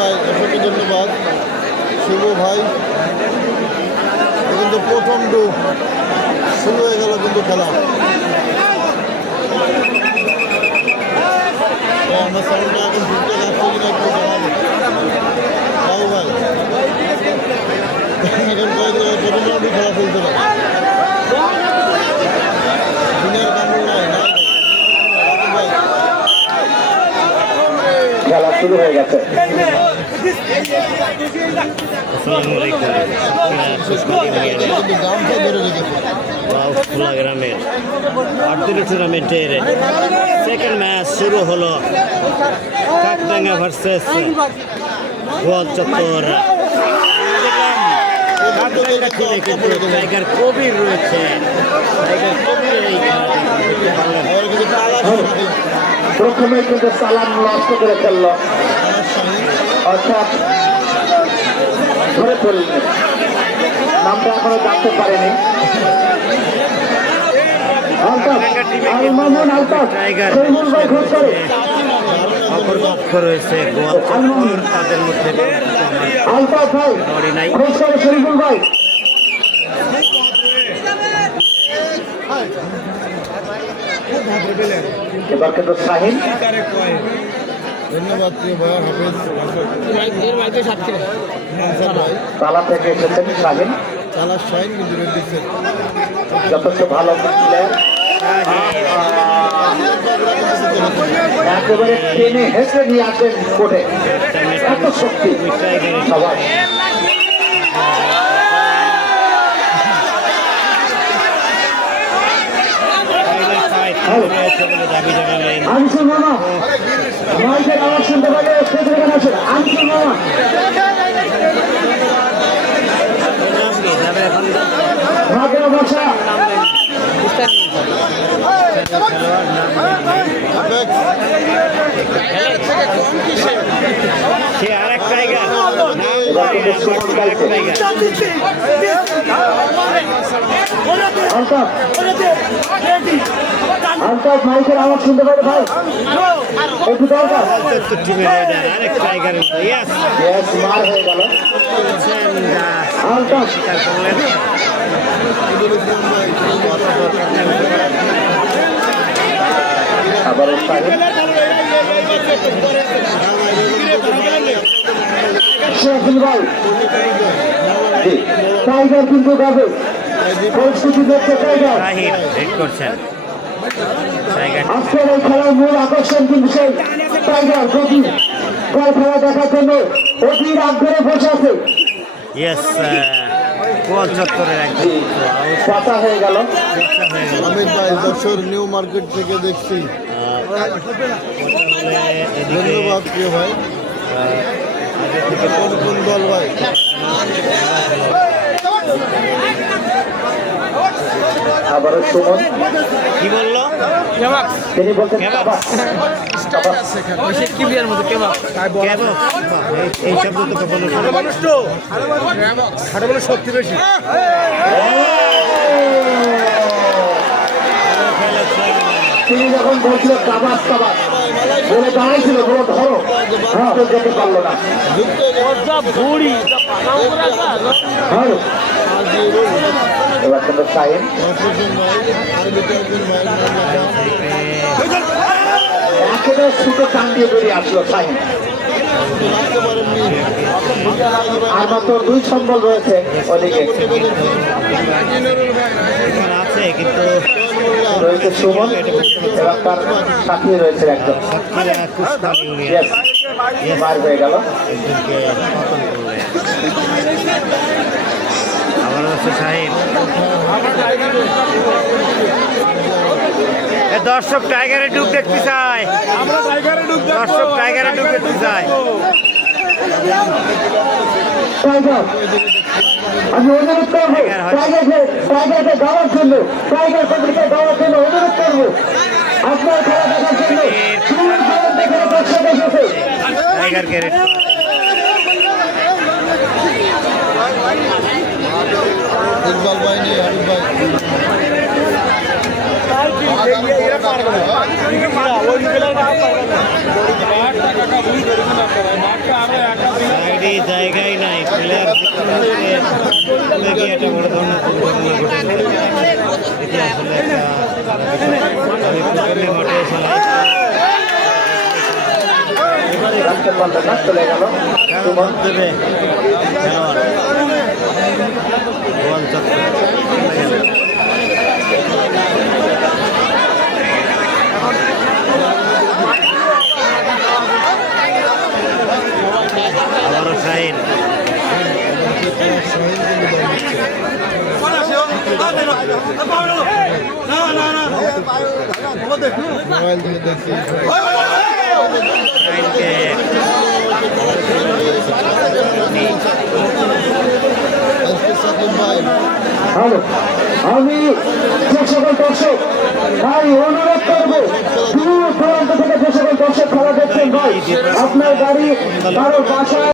ভাই অসংখ্য ধন্যবাদ শুভ ভাই। কিন্তু প্রথম ডুব শুরু হয়ে গেল কিন্তু খেলা। আমরা সাউন্ডটা এখন ঢুকতে যাচ্ছি কিনা একটু জানাবো বাবু ভাই। এখন কয়েক প্রথম রাউন্ডই খেলা চলতে পারে। দিনের কামড় নয় না ভাই, খেলা শুরু হয়ে গেছে। গামছা ধরে রেখেছে খোলা গ্রামের 38 টুর্নামেন্টের সেকেন্ড ম্যাচ শুরু হলো। কাকডাঙ্গা ভার্সেস গোয়াল চত্বর। টাইগার কবির রয়েছে। টাইগার কবির এই প্রথমে কিন্তু সালাম নষ্ট করে ফেললো, অর্থাৎ ধরে ফেললেন। নামটা এখনো জানতে পারেনি। অপরপক্ষ রয়েছে গোয়াল চত্বর, তাদের মধ্যে আলতাফ ভাই নাই। খোঁজ করে শরীফুল ভাই। এবার কিন্তু শাহিন। ধন্যবাদ প্রিয় ভাই হাফেজ। তালা থেকে এসেছেন শাহিন, তালা শাহিন কিন্তু রেড দিচ্ছে যথেষ্ট ভালো প্লেয়ার। একেবারে টেনে হেসে নিয়ে আসেন কোর্টে, এত শক্তি সবাই। আনসুর মামা মাইকের আওয়াজ শুনতে পারে, আনসুর মামা ভাগের বসা। সে আরেক টাইগার। আলতাফ মাইকের আওয়াজ শুনতে পারে ভাই, একটু দরকার। আরেক টাইগার মার হয়ে গেল। আলতাফ আবার টাইগার কিন্তু গাবে পরিস্থিতি দেখছে টাইগার। আজকের এই খেলার মূল আকর্ষণ কিন্তু সেই টাইগার গতি খেলা দেখার জন্য অধীর আগ্রহে বসে আছে। গোয়াল চত্বরের একদম পাতা হয়ে গেল। আমির ভাই যশোর নিউ মার্কেট থেকে দেখছি। ধন্যবাদ প্রিয় ভাই। কোন কোন দল ভাই? আবারও সুমন কি বললো? তিনি বলছেন এই শব্দ তো কখনো শক্তি বেশি। তিনি যখন বলছিল কাবাস কাবাস বলে দাঁড়াইছিল, বলে ধরো, যেতে পারলো না। এবার কিন্তু সাইন একেবারে ছুটো টান দিয়ে বেরিয়ে আসলো সাইন। আর মাত্র 2 সম্বল রয়েছে ওদিকে। আছে কিন্তু রয়েছে সুমন, এবার তার সাথী রয়েছে একজন। বার হয়ে গেল। আবার হচ্ছে সাহেব। দর্শক টাইগারে ডুব দেখতে চায়, দর্শক টাইগারে ডুব দেখতে চায়। আমি অনুরোধ করবো টাইগারকে গাওয়ার জন্য, টাইগার কবিকে গাওয়ার জন্য অনুরোধ করবো। আপনার খেলা দেখার জন্য দর্শক এসেছে। টাইগারকে ইকবাল ভাই নিয়ে হাবিব ভাই জায়গায় নাই প্লেয়ার একটা বড় ধরনের দুর্ঘটনা ঘটেছে এটি আসলে একটা আমি প্রথমে ঘটে শোনাই চলে গেল দেবে খেলোয়াড় গোয়াল চত্বর আবারও শাহিন মোবাইল থেকে দেখছি শাহিনকে হ্যালো আমি যে সকল দর্শক ভাই অনুরোধ করবো দূর দূরান্ত থেকে যে সকল দর্শক খেলা দেখছেন ভাই আপনার গাড়ি কারো বাসায়